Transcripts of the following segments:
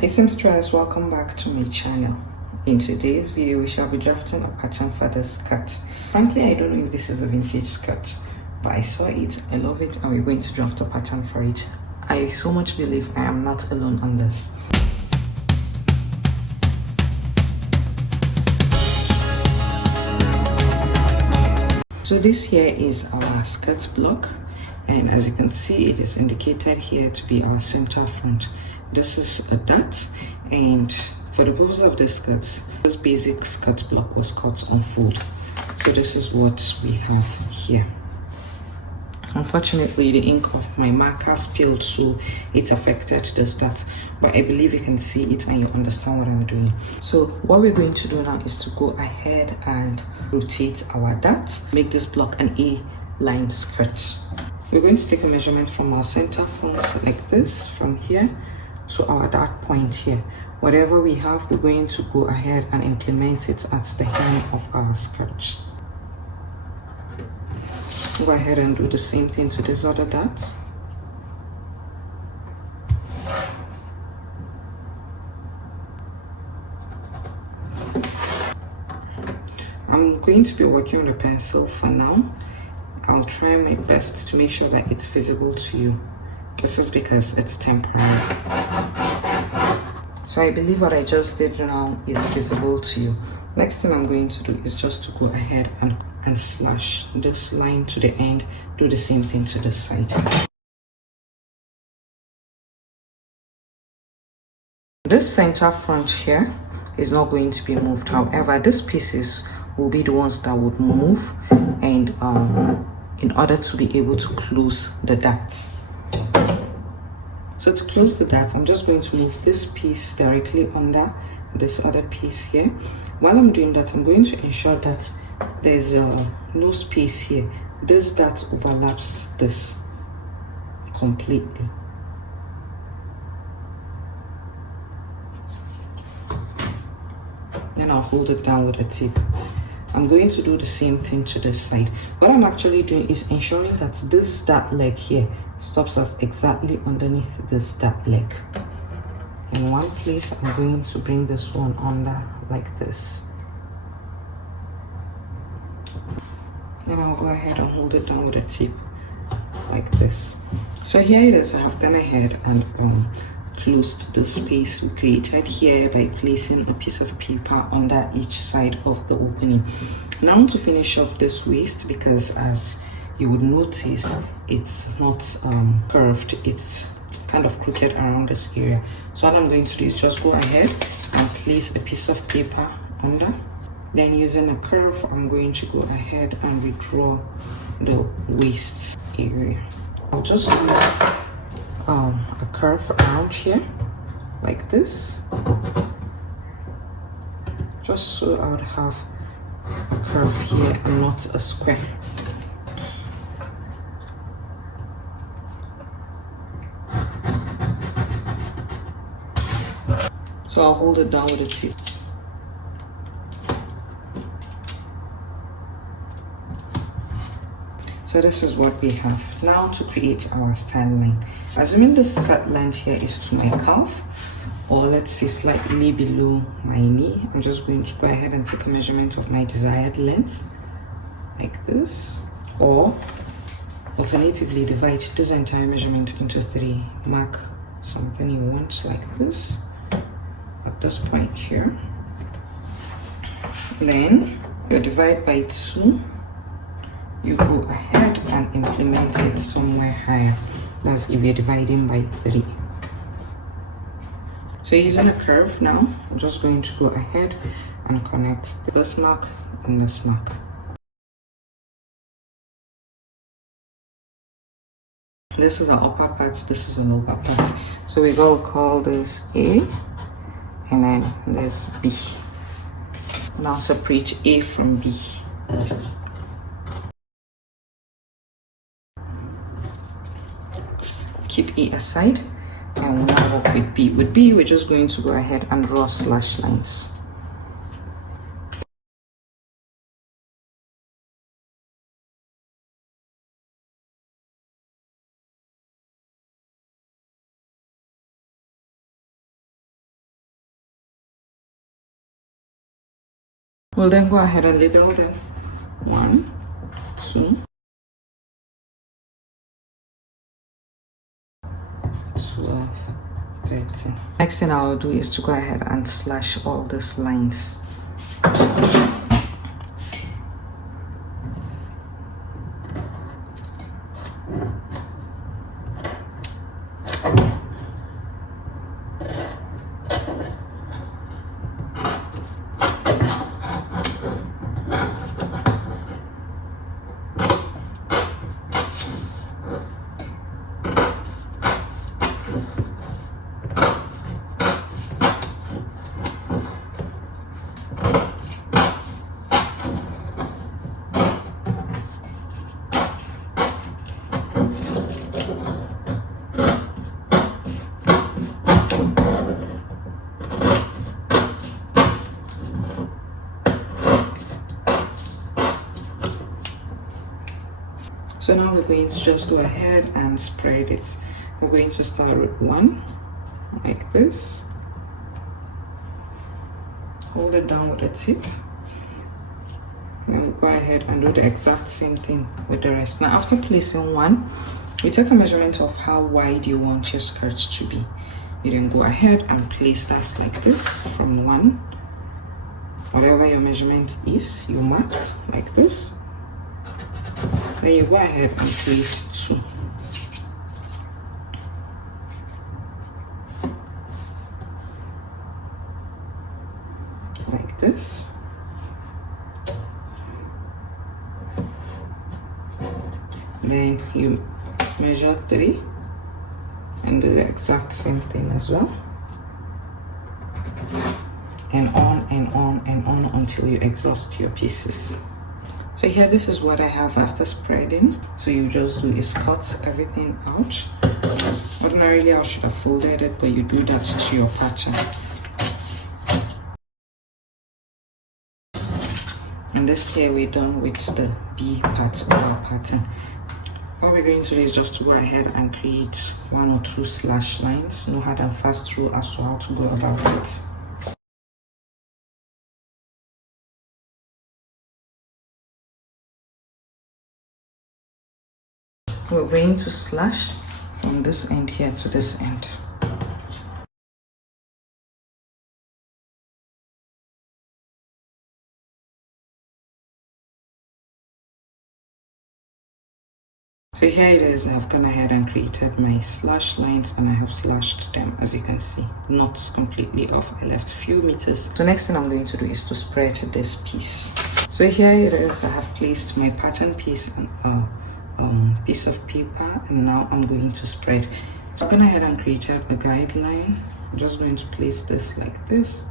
Hi seamstress, welcome back to my channel. In today's video we shall be drafting a pattern for this skirt. Frankly, I don't know if this is a vintage skirt, but I saw it, I love it, and we're going to draft a pattern for it. I so much believe I am not alone on this. So this here is our skirt block, and as you can see, it is indicated here to be our center front. This is a dot, and for the purpose of this skirt, this basic skirt block was cut on fold. So this is what we have here. Unfortunately, the ink of my marker spilled, so it affected this dot, but I believe you can see it and you understand what I'm doing. So what we're going to do now is to go ahead and rotate our dot, make this block an A-line skirt. We're going to take a measurement from our center front like this, from here to our dot point here. Whatever we have, we're going to go ahead and implement it at the hem of our skirt. Go ahead and do the same thing to this other dot. I'm going to be working with a pencil for now. I'll try my best to make sure that it's visible to you. This is because it's temporary. So I believe what I just did now is visible to you. Next thing I'm going to do is just to go ahead and slash this line to the end. Do the same thing to this side. This center front here is not going to be moved. However, these pieces will be the ones that would move, and in order to be able to close the dots. So to close the dot, I'm just going to move this piece directly under this other piece here. While I'm doing that, I'm going to ensure that there's no space here. This dot overlaps this completely. Then I'll hold it down with a tip. I'm going to do the same thing to this side. What I'm actually doing is ensuring that this dot leg here stops us exactly underneath this dot leg. In one place, I'm going to bring this one under like this. Then I'll go ahead and hold it down with a tip like this. So here it is. I have gone ahead and closed the space we created here by placing a piece of paper under each side of the opening. Now to finish off this waist, because as you would notice, it's not curved, it's kind of crooked around this area. So what I'm going to do is just go ahead and place a piece of paper under. Then using a curve, I'm going to go ahead and redraw the waist area. I'll just use a curve around here like this, just so I would have a curve here and not a square. So I'll hold it down with a tip. So this is what we have. Now to create our style line. Assuming the skirt length here is to my calf, or let's say slightly below my knee, I'm just going to go ahead and take a measurement of my desired length, like this. Or alternatively, divide this entire measurement into 3. Mark something you want like this, at this point here. Then you divide by 2. You go ahead and implement it somewhere higher. That's if you're dividing by 3. So using a curve now, I'm just going to go ahead and connect this mark and this mark. This is an upper part, this is a lower part. So we're going to call this A, and then this B. Now separate A from B. Keep A aside, and we'll now work with B. With B, we're just going to go ahead and draw slash lines. We'll then go ahead and label them 1, 2, 12, 13. Next thing I'll do is to go ahead and slash all these lines. So now we're going to just go ahead and spread it. We're going to start with 1, like this. Hold it down with a tip. Then we'll go ahead and do the exact same thing with the rest. Now after placing 1, you take a measurement of how wide you want your skirts to be. You then go ahead and place that like this from 1. Whatever your measurement is, you mark like this. Then you go ahead and place 2. Like this. Then you measure 3 and do the exact same thing as well. And on and on and on until you exhaust your pieces. So here, this is what I have after spreading. So you just do is cut everything out. Ordinarily I should have folded it, but you do that to your pattern. And this here we're done with the B part of our pattern. What we're going to do is just to go ahead and create 1 or 2 slash lines. No hard and fast rule as to how to go about it. We're going to slash from this end here to this end. So here it is. I've gone ahead and created my slash lines and I have slashed them, as you can see, not completely off. I left a few meters. So next thing I'm going to do is to spread this piece. So here it is. I have placed my pattern piece on piece of paper, and now I'm going to spread. So I've gone ahead and created a guideline. I'm just going to place this like this.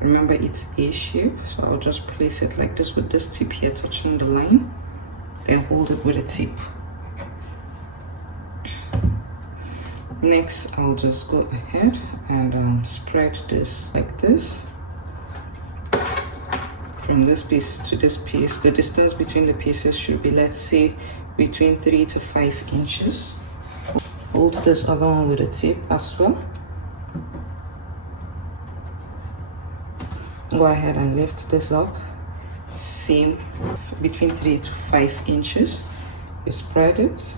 Remember, it's A shape, so I'll just place it like this with this tip here touching the line, then hold it with a tip. Next, I'll just go ahead and spread this like this. From this piece to this piece, the distance between the pieces should be, let's say, between 3 to 5 inches. Hold this other one with a tip as well. Go ahead and lift this up. Same, between 3 to 5 inches. You spread it,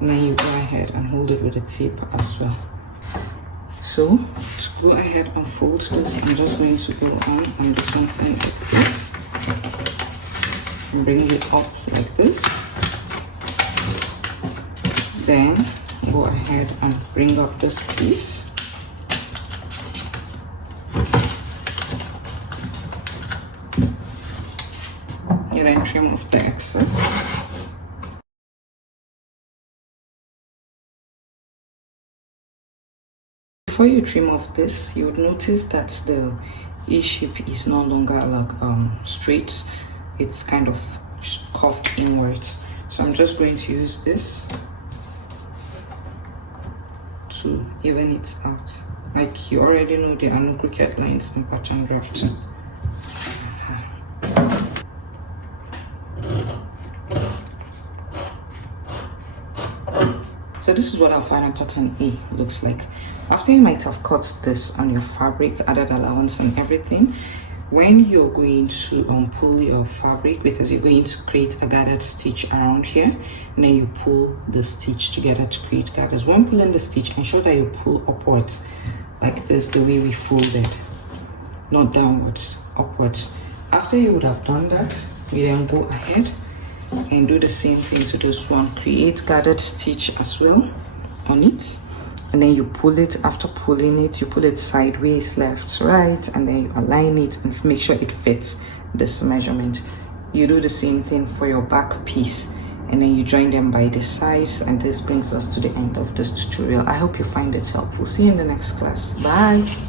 and then you go ahead and hold it with a tip as well. So to go ahead and fold this, I'm just going to go on and do something like this. Bring it up like this. Then go ahead and bring up this piece. You then trim off the excess. Before you trim off this, you would notice that the A shape is no longer like straight. It's kind of curved inwards. So I'm just going to use this to even it out. Like you already know, there are no crooked lines in pattern draft. So this is what our final pattern A looks like. After you might have cut this on your fabric, added allowance and everything, when you're going to pull your fabric, because you're going to create a gathered stitch around here, and then you pull the stitch together to create gathers. When pulling the stitch, ensure that you pull upwards like this, the way we folded, not downwards, upwards. After you would have done that, we then go ahead and do the same thing to this one. Create gathered stitch as well on it, and then you pull it. After pulling it, you pull it sideways, left, right, and then you align it and make sure it fits this measurement. You do the same thing for your back piece, and then you join them by the sides. And this brings us to the end of this tutorial. I hope you find it helpful. See you in the next class. Bye.